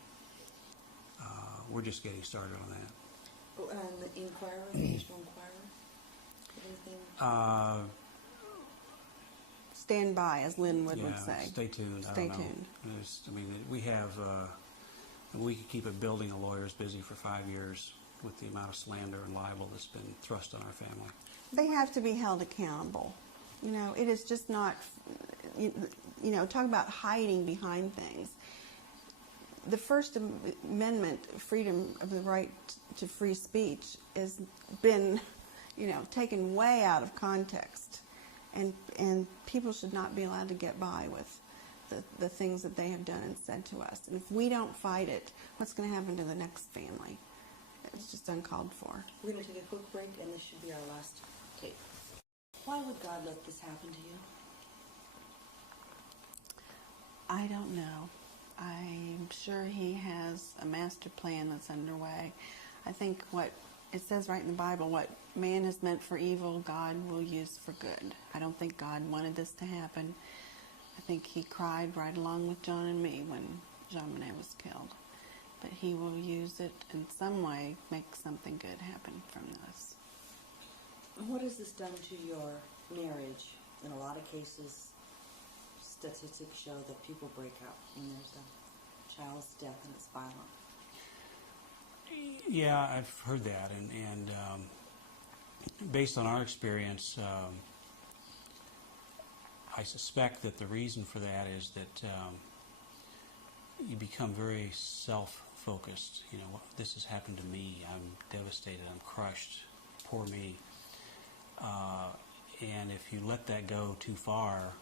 We're just getting started on that. Oh, and the Inquirer, the National Enquirer? Anything? Stand by, as Linwood would say. Stay tuned. Stay I don't know. tuned. We have, we could keep a building of lawyers busy for 5 years with the amount of slander and libel that's been thrust on our family. They have to be held accountable. You know, it is just not, talk about hiding behind things. The First Amendment, freedom of the right to free speech, has been, taken way out of context. And people should not be allowed to get by with the things that they have done and said to us. And if we don't fight it, what's going to happen to the next family? It's just uncalled for. We're going to take a quick break, and this should be our last tape. Why would God let this happen to you? I don't know. I'm sure He has a master plan that's underway. I think what it says right in the Bible, what man has meant for evil, God will use for good. I don't think God wanted this to happen. I think He cried right along with John and me when Jean-Monnet was killed. But He will use it in some way, make something good happen from this. What has this done to your marriage? In a lot of cases, statistics show that people break up when there's a child's death and it's violent. Yeah, I've heard that, and based on our experience, I suspect that the reason for that is that you become very self-focused. This has happened to me. I'm devastated. I'm crushed. Poor me. And if you let that go too far,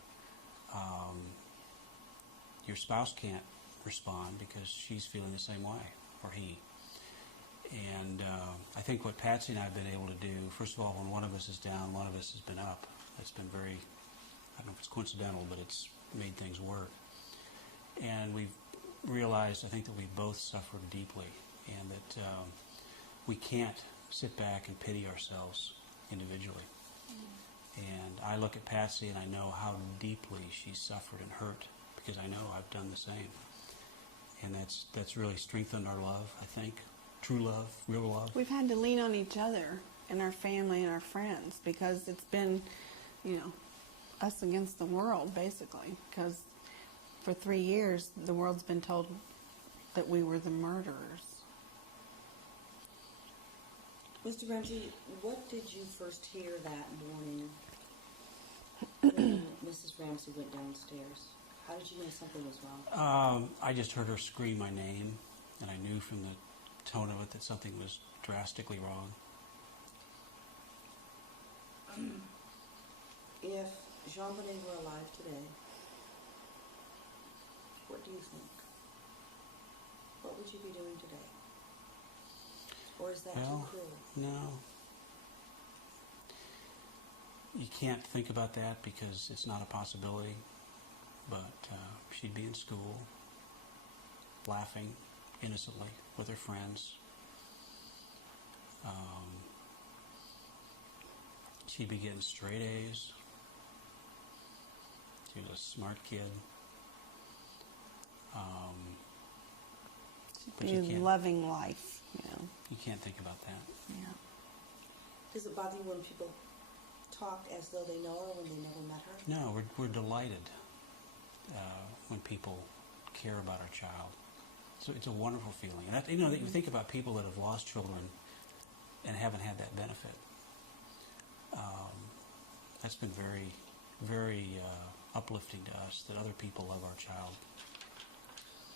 your spouse can't respond because she's feeling the same way, or he. And I think what Patsy and I have been able to do, first of all, when one of us is down, one of us has been up. It's been very, I don't know if it's coincidental, but it's made things work. And we've realized, I think, that we both suffered deeply, and that we can't sit back and pity ourselves individually. And I look at Patsy and I know how deeply she's suffered and hurt, because I know I've done the same. And that's really strengthened our love, I think. True love, real love. We've had to lean on each other and our family and our friends, because it's been, us against the world, basically. Because for 3 years, the world's been told that we were the murderers. Mr. Ramsey, what did you first hear that morning when Mrs. Ramsey went downstairs? How did you know something was wrong? I just heard her scream my name, and I knew from the tone of it that something was drastically wrong. If Jean-Monnet were alive today, what do you think? What would you be doing today? Or is that too cruel? No. You can't think about that because it's not a possibility. But she'd be in school, laughing innocently with her friends. She'd be getting straight A's. She was a smart kid. But you can't, loving life, You can't think about that. Yeah. Does it bother you when people talk as though they know her when they never met her? No, we're delighted when people care about our child. So it's a wonderful feeling. And that, you think about people that have lost children and haven't had that benefit. That's been very, very uplifting to us, that other people love our child.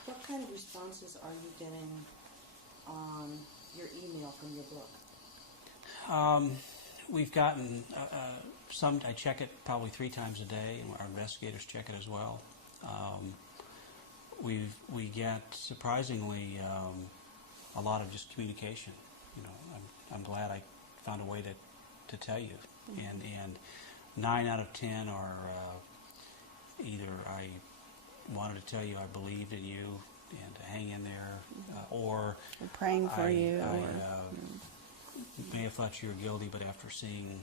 What kind of responses are you getting on your email from your book? We've gotten some. I check it probably 3 times a day, and our investigators check it as well. We get surprisingly a lot of just communication. I'm glad I found a way to tell you, and 9 out of 10 are either I wanted to tell you I believed in you and to hang in there, or We're praying for you. I may have thought you were guilty, but after seeing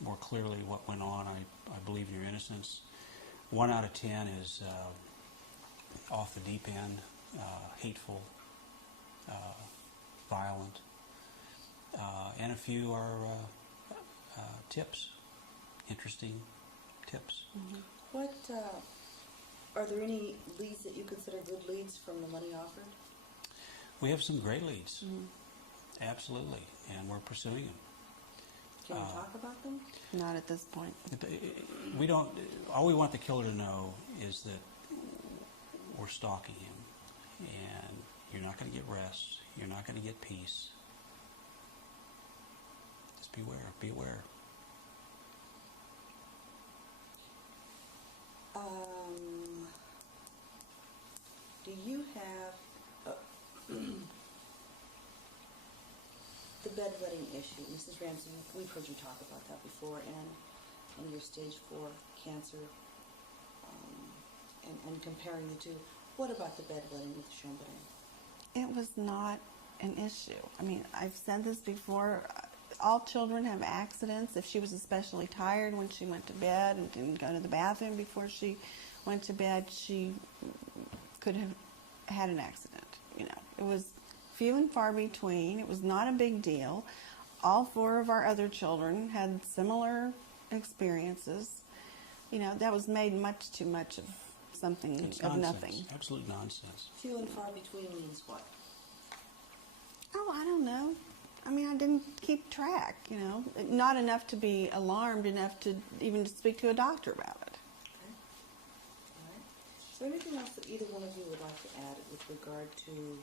more clearly what went on. I believe in your innocence. 1 out of 10 is off the deep end, hateful, violent, and a few are tips, interesting tips. Mm-hmm. What are there any leads that you consider good leads from the money offered? We have some great leads, absolutely, and we're pursuing them. Can you talk about them? Not at this point. We don't. All we want the killer to know is that we're stalking him, and you're not going to get rest. You're not going to get peace. Just beware. Be aware. Do you have the bedwetting issue, Mrs. Ramsey? We've heard you talk about that before, and your stage 4 cancer, and comparing the two. What about the bedwetting with Chambray? It was not an issue. I mean, I've said this before. All children have accidents. If she was especially tired when she went to bed and didn't go to the bathroom before she went to bed, she could have had an accident. You know, it was few and far between. It was not a big deal. All 4 of our other children had similar experiences. You know, that was made much too much of something It's of nonsense. nothing. Absolute nonsense. Few and far between means what? Oh, I don't know. I mean, I didn't keep track, you know. Not enough to be alarmed, enough to even speak to a doctor about it. Okay. All right. Is there anything else that either one of you would like to add with regard to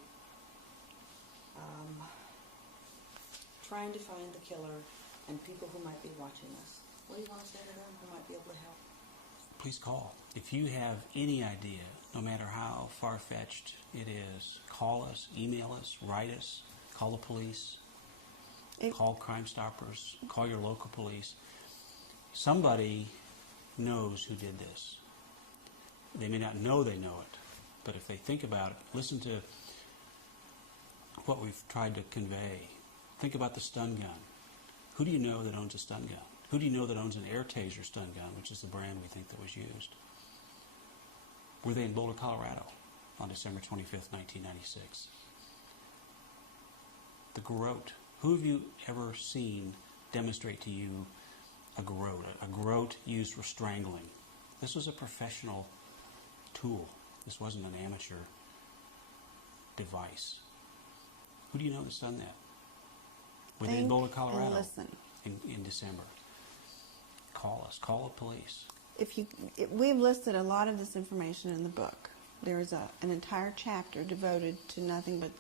trying to find the killer and people who might be watching us? What do you want to say to them who might be able to help? Please call. If you have any idea, no matter how far-fetched it is, call us, email us, write us, call the police, call Crime Stoppers, call your local police. Somebody knows who did this. They may not know they know it, but if they think about it, listen to what we've tried to convey. Think about the stun gun. Who do you know that owns a stun gun? Who do you know that owns an air taser stun gun, which is the brand we think that was used? Were they in Boulder, Colorado on December 25th, 1996? The garrote. Who have you ever seen demonstrate to you a garrote? A garrote used for strangling. This was a professional tool. This wasn't an amateur device. Who do you know that's done that? Were they in Boulder, Colorado? And listen. In December. Call us. Call the police. We've listed a lot of this information in the book. There is an entire chapter devoted to nothing but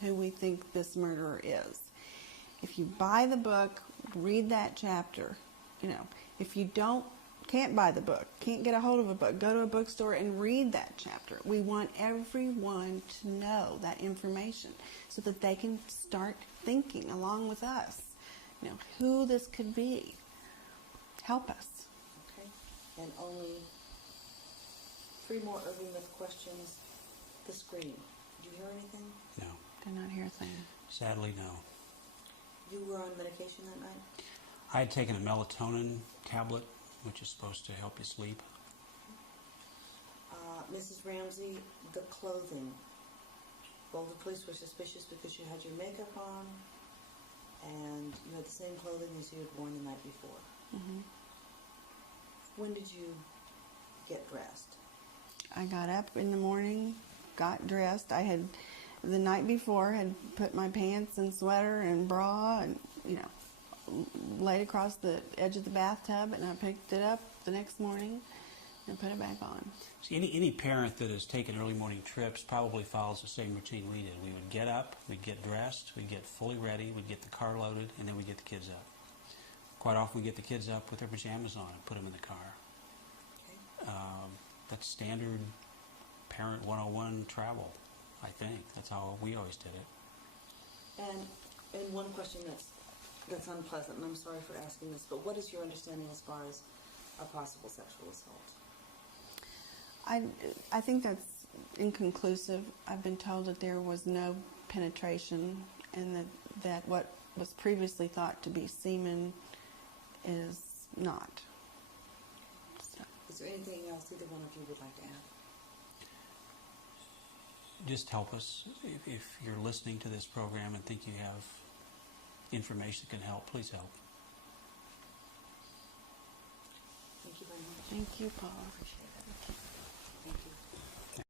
who we think this murderer is. If you buy the book, read that chapter. You know, if you can't buy the book, can't get a hold of a book, go to a bookstore and read that chapter. We want everyone to know that information so that they can start thinking along with us, you know, who this could be. Help us. Okay. And only 3 more urban myth questions. The scream. Did you hear anything? No. Did not hear a thing. Sadly, no. You were on medication that night? I had taken a melatonin tablet, which is supposed to help you sleep. Mrs. Ramsey, the clothing. Well, the police were suspicious because you had your makeup on and you had the same clothing as you had worn the night before. Mm-hmm. When did you get dressed? I got up in the morning, got dressed. I had, the night before, had put my pants and sweater and bra and, you know, laid across the edge of the bathtub, and I picked it up the next morning and put it back on. See, any parent that has taken early morning trips probably follows the same routine we did. We would get up, we'd get dressed, we'd get fully ready, we'd get the car loaded, and then we'd get the kids up. Quite often we get the kids up with their pajamas on and put them in the car. Okay. That's standard parent 101 travel, I think. That's how we always did it. And one question that's unpleasant, and I'm sorry for asking this, but what is your understanding as far as a possible sexual assault? I think that's inconclusive. I've been told that there was no penetration and that what was previously thought to be semen is not. So, Is there anything else either one of you would like to add? Just help us. If you're listening to this program and think you have information that can help, please help. Thank you very much. thank you, Paula. Appreciate it. Thank you.